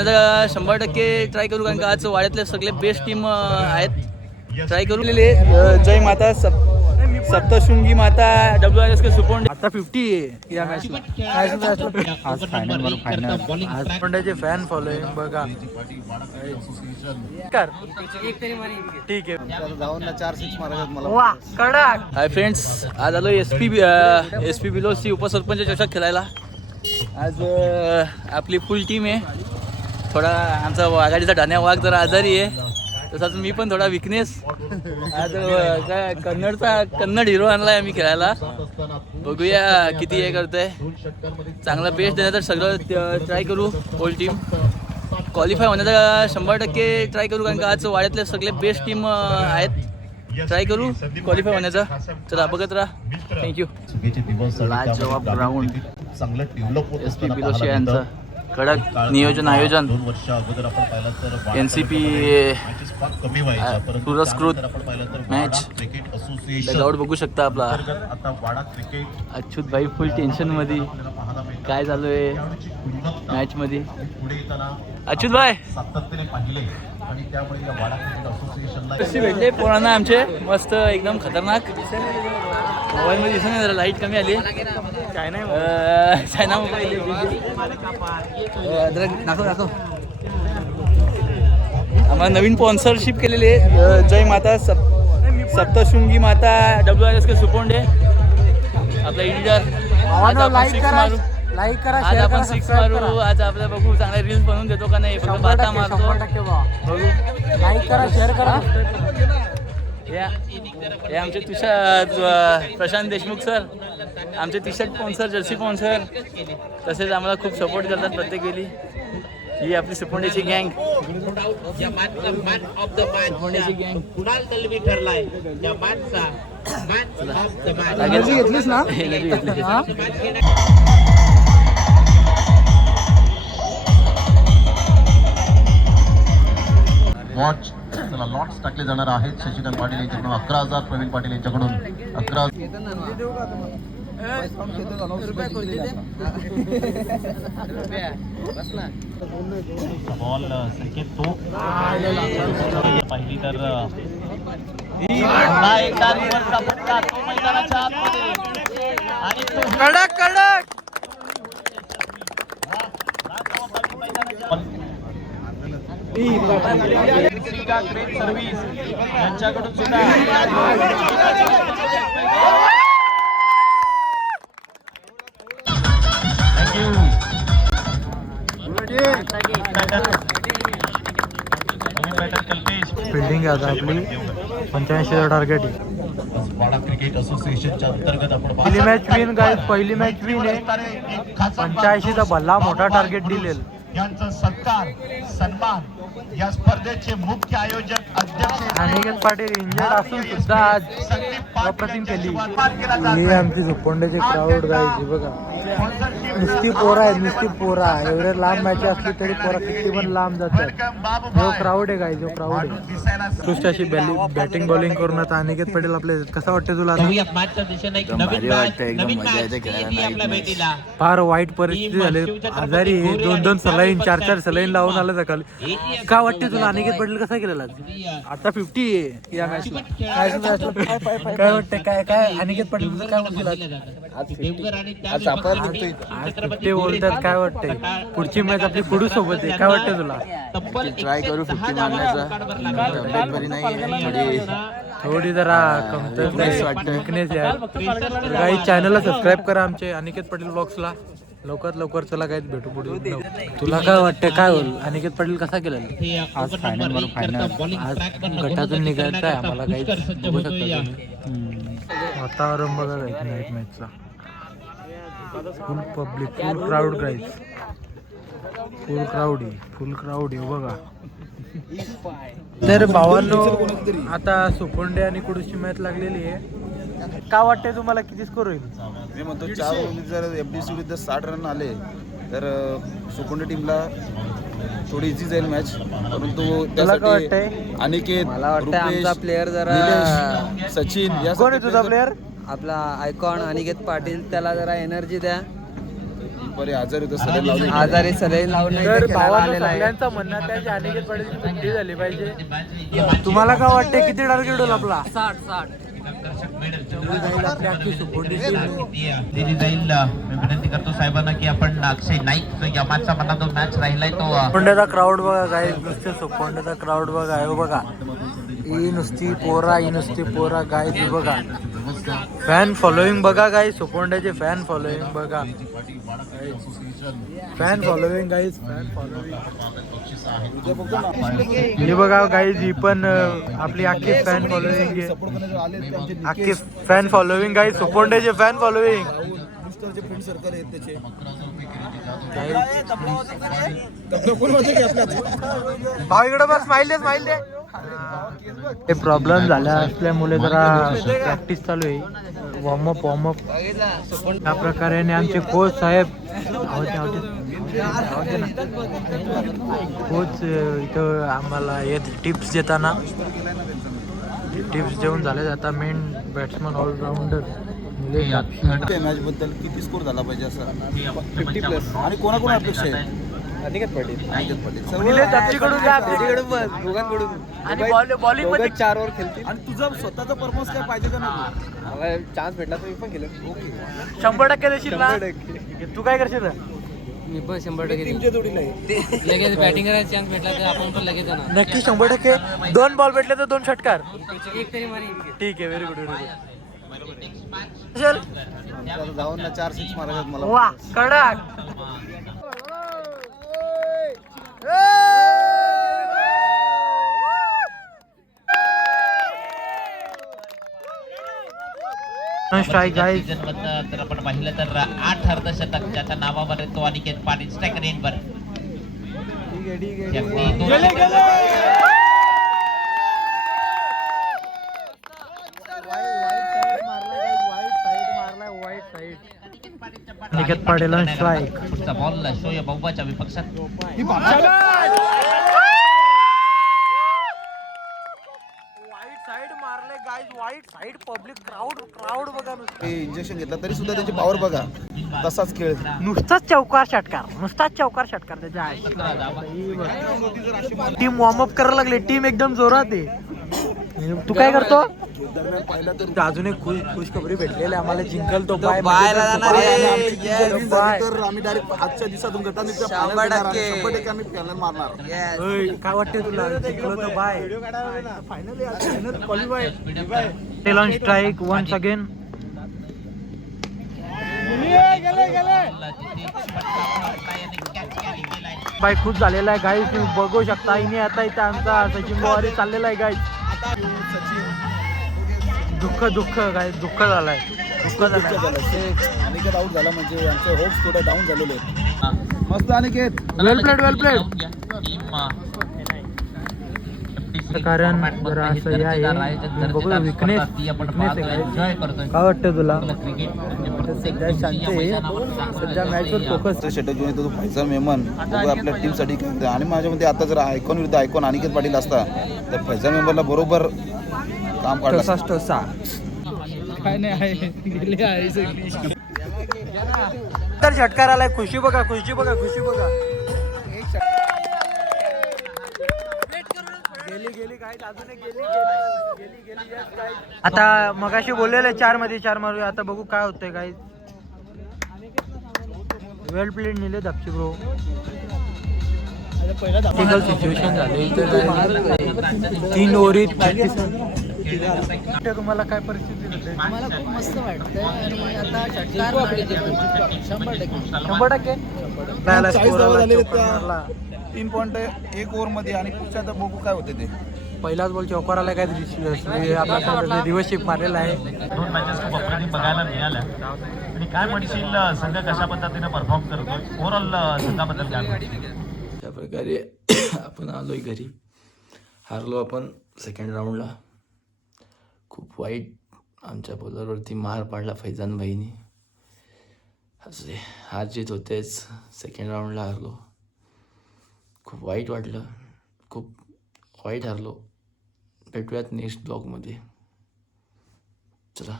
100% try करू, कारण का आज वाड्यातले सगळे बेस्ट टीम आहेत. ट्राय करू. जय माता सप्तशृंगी माता WRS के सुपोंड आता 50 आहे या मॅचला. आज फायनल आज पंड्याचे फॅन फॉलोइंग बघा. ठीक आहे जाऊन 4-6 मारायचं मला. कडक. हाय फ्रेंड्स, आज आलो SP बिलोसी उपसरपंच चषक खेळायला. आज आपली फुल टीम आहे. थोडा आमचा आघाडीचा ढाण्या वाघ जरा आजारी आहे, तसाच मी पण थोडा विकनेस. आज काय कन्नड हिरो आणलाय आम्ही खेळायला. बघूया किती हे करतोय. चांगला बेस्ट देण्याचं सगळं ट्राय करू. होल टीम क्वालिफाय होण्याचा 100% ट्राय करू, कारण का आज वाड्यातले सगळे बेस्ट टीम आहेत. ट्राय करू क्वालिफाय होण्याचा. चला बघत राहा. थँक्यू. लाजवाब ग्राउंड SP बिलोशी यांचं कडक नियोजन आयोजन. 2 वर्ष अगोदर आपण पाहिलं तर NCP पुरस्कृत मॅच डगआउट बघू शकता आपला. आता वाडा क्रिकेट अच्युत भाई फुल टेन्शन मध्ये. काय चालू आहे मॅच मध्ये पुढे येताना अच्युत भाई सातत्याने पाहिले आणि त्यामुळे या वाडा क्रिकेट असोसिएशनला कशी भेटले पोरांना आमचे मस्त एकदम खतरनाक. मोबाईल मध्ये दिसत नाही, जरा लाईट कमी आली. चायना मोबाईल दाखव. आम्हाला नवीन स्पॉन्सरशिप केलेली आहे. जय माता सप्तशृंगी माता WRS के सुपोंडे आपला एडिटर. आज आपण 6 मारू. आज आपण 6 मारू. आज आपल्याला बघू चांगला रील्स बनवून देतो का नाही. फक्त बाता मारतो. बघू. लाईक करा, शेअर करा. हे आमचे प्रशांत देशमुख सर, आमचे T shirt sponsor, Jersey sponsor, तसेच आम्हाला खूप सपोर्ट करतात प्रत्येक वेळी. ही आपली सुपोंडेची गँग. सुपोंडेची गँग घेतलीस ना. वॉच चला लॉट्स टाकले जाणार आहेत. शशिकांत पाटील यांच्याकडून 11,000, प्रवीण पाटील यांच्याकडून 11,000. बॉल संकेत तो पाहिली तर एकदा रिव्हर्सचा फटका तो मैदानाच्या आतमध्ये आणि कडक कडक. सर्व्हिस यांच्याकडून सुद्धा फिल्डिंग आहे आता आपली. 85चा टार्गेट. वाडा क्रिकेट असोसिएशनच्या अंतर्गत आपण पहिली मॅच विन गाईज. पहिली मॅच विन आहे. 85चा भल्ला मोठा टार्गेट दिलेल. यांचा सत्कार सन्मान या स्पर्धेचे मुख्य आयोजक अध्यक्ष अनिकेत पाटील इंजर्ड असून सुद्धा आज अप्रतिम केली. ही आमची सुपोंडेचे क्राऊड गाईज. बघा नुसती पोरा आहे, नुसती पोरा. एवढ्या लांब मॅच असली तरी पोरा किती पण लांब जातात. जो क्राऊड आहे गाईज, जो क्राऊड आहे. उत्कृष्ट अशी बॅटिंग बॉलिंग करून आता अनिकेत पाटील आपले. कसं वाटतं तुला? फार वाईट परिस्थिती झाली. आजारी 2-2 सलाईन 4-4 सलाईन लावून आलं सकाळी. काय वाटते तुला अनिकेत पाटील कसा केलेला? आता 50 आहे या मॅचला. काय वाटतंय? काय अनिकेत पाटील काय वाटतं? ते बोलतात. काय वाटतंय पुढची मॅच आपली कुडू सोबत आहे? काय वाटतं तुला? ट्राय करू 50 मारण्याचा. तब्येत बरी नाही, थोडी जरा कमतरता वाटतं, विकनेस यार. काही चॅनलला सबस्क्राईब करा आमचे अनिकेत पाटील ब्लॉग्सला. लवकर चला काय भेटू पुढे. तुला काय वाटतं काय होईल? अनिकेत पाटील कसा केलेला? आज फायनल आज गटातून निघायचं आहे आम्हाला. काही बघू शकता. वातावरण बघा नाईट मॅचचा. Full public, full crowd guys. Full crowd आहे बघा. तर भावांनो, आता सुपोंडे आणि कुडूची मॅच लागलेली आहे. काय वाटतंय तुम्हाला किती स्कोर होईल? मी म्हणतो 4 ओव्हर जर FDC विरुद्ध 60 रन आले तर सुपोंडे टीमला थोडी इझी जाईल मॅच. परंतु त्यासाठी अनिकेत, मला वाटतं आमचा प्लेअर जरा निलेश, सचिन या कोण आहे तुझा प्लेअर? आपला आयकॉन अनिकेत पाटील, त्याला जरा एनर्जी द्या. दुपारी आजारी होतं सलईन लावली आजारी सलईन लावून इथे तर खेळायला भावाचं आलेला आहे. सगळ्यांचं म्हणणं आहे त्याची अनिकेत पाटीलची सुट्टी झाली पाहिजे. तुम्हाला काय वाटते किती टार्गेट होईल आपला? 60. आपली अख्खी सुपोंडीची दिली जाईल. मी विनंती करतो साहेबांना की आपण अक्षय नाईक यमाचा मधला जो मॅच राहिलाय तो सुपोंड्याचा क्राऊड बघा काय नुसते सुपोंड्याचा क्राऊड बघा आहे बघा. ही नुसती पोरा गाय ती बघा. फॅन फॉलोईंग बघा गाई सुपोंड्याचे फॅन फॉलोईंग बघा. Fan following guys fan following हे बघा गाईज ही पण आपली अख्खी फॅन फॉलोईंग आहे. अख्खी फॅन फॉलोईंग गाईज सुपोंड्याचे फॅन फॉलोईंग. फ्रेंड सर्कल आहेत त्याचे भाऊ इकडे बस स्माइल दे. हे प्रॉब्लेम झाला असल्यामुळे जरा प्रॅक्टिस चालू आहे. वॉर्मअप या प्रकारे आमचे कोच साहेब कोच इथं आम्हाला हे टिप्स देताना टिप्स देऊन झाले. आता मेन बॅट्समन ऑलराऊंडर मॅच बद्दल किती स्कोर झाला पाहिजे असं 50+ आणि कोणाकोणा अपेक्षा आहे? अनिकेत पाटील आणि बॉलिंग मध्ये 4 ओव्हर खेळतील. आणि तुझा स्वतःचा परफॉर्मन्स काय पाहिजे का नको? मला चान्स भेटला तर मी पण केलं. 100% देशील ना? तू काय करशील? मी पण 100% टीमच्या जोडीला आहे. लगेच बॅटिंग करायचा चान्स भेटला तर आपण पण लगेच जाणार. नक्की 100%. 2 बॉल भेटले तर 2 षटकार. एक तरी मारी. ठीक आहे. Very good. जाऊन 4-6 मारायच्यात मला. वा कडक. Strike guys. जर आपण पाहिलं तर 8 अर्धशतक ज्याच्या नावावर तो अनिकेत पाटील स्ट्रायकर रेनवर निकेत पाटील स्ट्राईक. पुढचा बॉल शोएब अव्वाच्या विपक्षात. वाईट साईड पब्लिक क्राऊड बघा. इंजेक्शन घेतला तरी सुद्धा त्यांची पॉवर बघा. तसाच खेळ. नुसताच चौकार षटकार त्याच्या टीम वॉर्मअप करायला लागले. टीम एकदम जोरात आहे. तू काय करतो? अजून एक खुशखबरी भेटलेली आम्हाला. जिंकल तो बाय तर आम्ही डायरेक्ट आजच्या दिवसातून गटाने 100% आम्ही फायनल मारणार. काय वाटते तुला? जिंकलो तो बाय फायनल क्वालिफाय. टेलॉन स्ट्राईक वन्स अगेन. बाय खुश झालेला आहे गाईज. तुम्ही बघू शकता. इने आता इथे आमचा सचिन पवार चाललेला आहे गाईज. दुःख झालाय. अनिकेत आउट झाला म्हणजे आमचे होप्स थोडे डाऊन झालेले आहेत. मस्त अनिकेत. वेल प्लेड. कारण जरा असं हे आहे बघू विकनेस काय वाटतं तुला? सध्या शांत आहे. सध्या मॅचवर फोकस. षटक घेऊन येतो तो फैजल मेमन. बघू आपल्या टीमसाठी काय होतं. आणि माझ्या मते आता जर आयकॉन विरुद्ध आयकॉन अनिकेत पाटील असता तर फैजल मेमनला बरोबर काम काढलं. टोसा काय नाही आहे गेले आहे सगळी. तर षटकार आलाय. खुशी बघा. गेली काय अजून गेली. आता मगाशी बोललेलं 4 मध्ये 4 मारूया. आता बघू काय होतंय काय. वेल प्लेड नेले दक्षी ब्रो. टिकल सिच्युएशन झाली. 3 ओव्हरीत तुम्हाला काय परिस्थिती? मला खूप मस्त वाटतं आणि आता षटकार 100%. 3.1 ओव्हर मध्ये आणि पुढच्या आता बघू काय होते ते. पहिलाच बॉल चौकार आला काय आपला रिव्हर्सशिप मारलेला आहे. 2 मॅचेस खूप अप्रतिम बघायला मिळाल्या. आणि काय म्हणशील संघ कशा पद्धतीने परफॉर्म करतोय ओव्हरऑल संघाबद्दल काय म्हणशील? त्या प्रकारे आपण आलोय घरी. हारलो आपण सेकंड राऊंडला. खूप वाईट आमच्या बॉलरवरती मार पाडला फैजान भाईनी. असे हार जीत होतेच. सेकंड राऊंडला हारलो. खूप वाईट वाटलं. खूप वाईट हारलो. भेटूयात नेक्स्ट ब्लॉगमध्ये. चला.